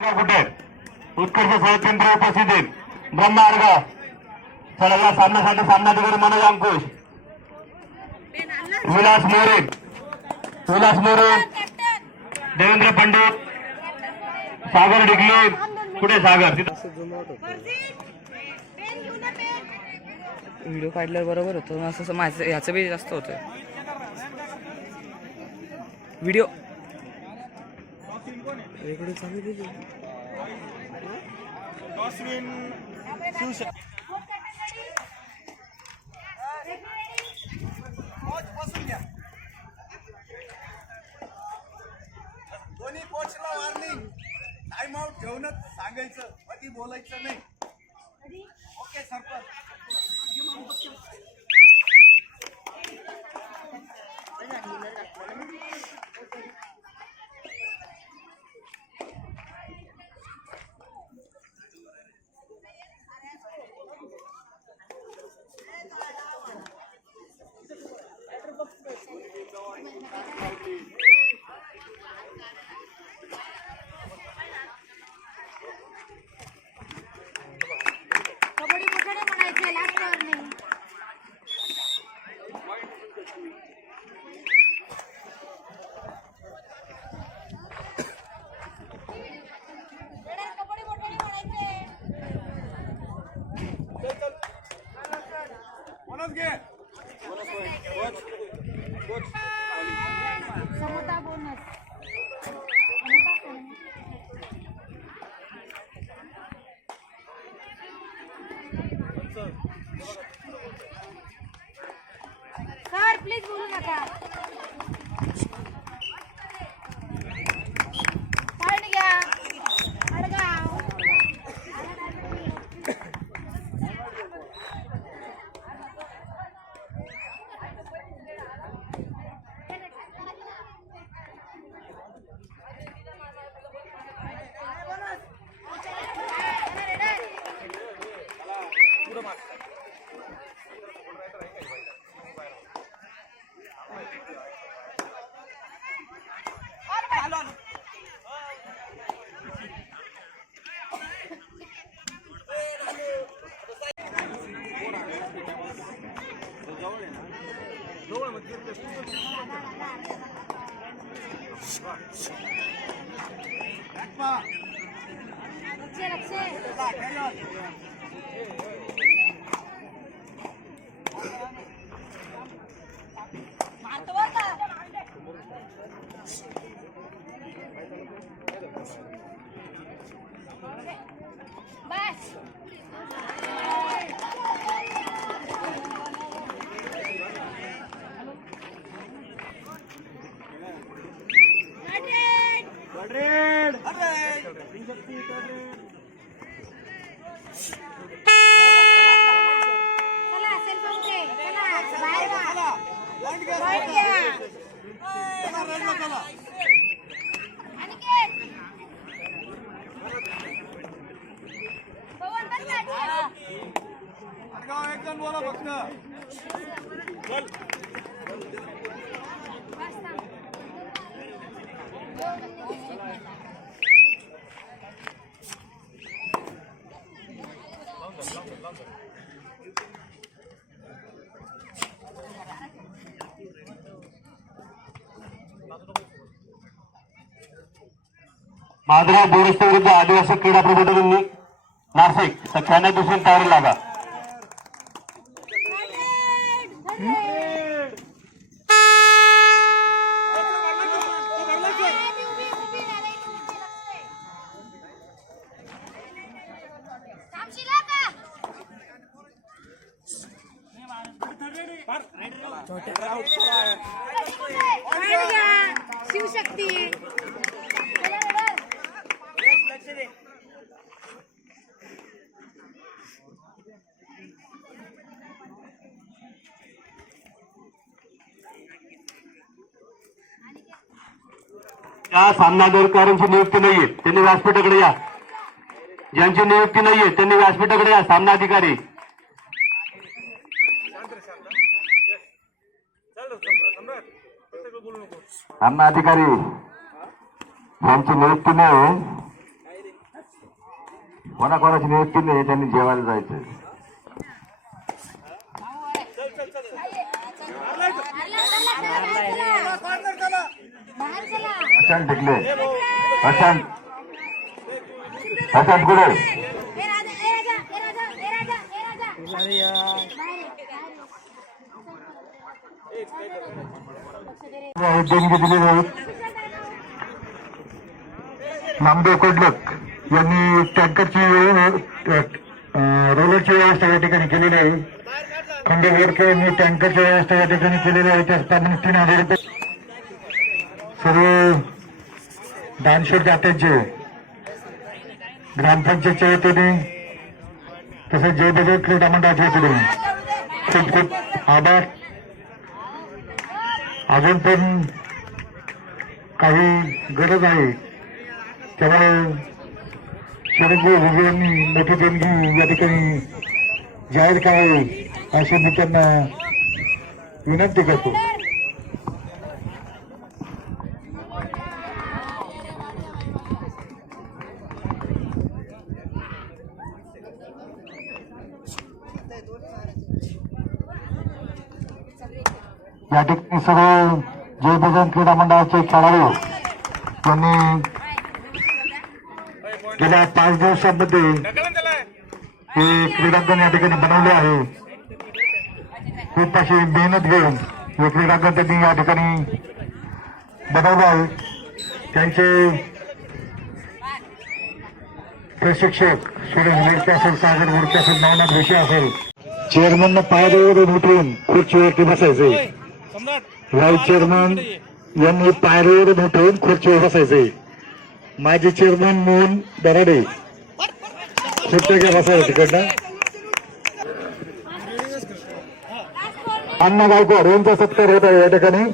कुठे? उत्कर्ष सहकेंद्र उपस्थित आहेत ब्रह्मार्ग. चला सामन्यासाठी सामनाधिकारी मनोज अंकुश. विलास मोरे. विलास मोरे. देवेंद्र पंडित. सागर डिगले. कुठे सागर? व्हिडिओ काढल्यावर बरोबर होतो. असं माझं याचं बी जास्त होतं व्हिडिओ चालू दिली दोन्ही कोचला वॉर्निंग टाइम आउट घेऊनच सांगायचं. कधी बोलायचं नाही. ओके सरपंच. कबड्डी मोठ्याने म्हणायचं बोनस. सर प्लीज बोलू नका. খেলো अडगाव एक जण बोला फक्त. माधुराव दुरुस्त विरुद्ध आदिवासी क्रीडा प्रबोधकांनी नाशिक सख्याने दुसरी तयारी लागा छोटे का? शिवशक्ती. त्या सामना वर. नियुक्ती नाहीये. त्यांनी व्यासपीठाकडे या. ज्यांची नियुक्ती नाहीये त्यांनी व्यासपीठाकडे या सामना अधिकारी सामना अधिकारी यांची नियुक्ती नाही. कोणाकोणाची नियुक्ती नाही त्यांनी जेवायला जायचं अशांत टिकले. अशांत. अशांत कुठे? नामदेव कडलक यांनी टँकरची रोलरची व्यवस्था या ठिकाणी केलेली आहे. खंडे गोडके यांनी टँकरची व्यवस्था या ठिकाणी केलेली आहे. त्याचप्रमाणे तीन हजार रुपये. सर्व दानशूर दात्यांचे ग्रामपंचायतच्या वतीने तसंच जयबजय क्रीडा मंडळाच्या वतीने खूप खूप आभार. अजून पण काही गरज आहे. त्यामुळे शरदभाऊ घुगे यांनी मोठी देणगी या ठिकाणी जाहीर करावी अशी मी त्यांना विनंती करतो. या ठिकाणी सर्व जय क्रीडा मंडळाचे खेळाडू त्यांनी गेल्या पाच दिवसांमध्ये हे क्रीडांगण या ठिकाणी बनवले आहे. खूप अशी मेहनत घेऊन हे क्रीडांगण त्यांनी या ठिकाणी बनवलं आहे. त्यांचे प्रशिक्षक सुरेश मोडके असेल सागर मोडके असेल नवनाथ ऋषी असेल. चेअरमननं पायरीवरून उठून खुर्चीवरती बसायचे. व्हाईस चेअरमन यांनी पायरीवरून उठून खुर्चीवर बसायचे. माजी चेअरमन मोहन दराडे. घ्या बसायला तिकडनं. अण्णा गायकवाड यांचा सत्कार होत आहे या ठिकाणी.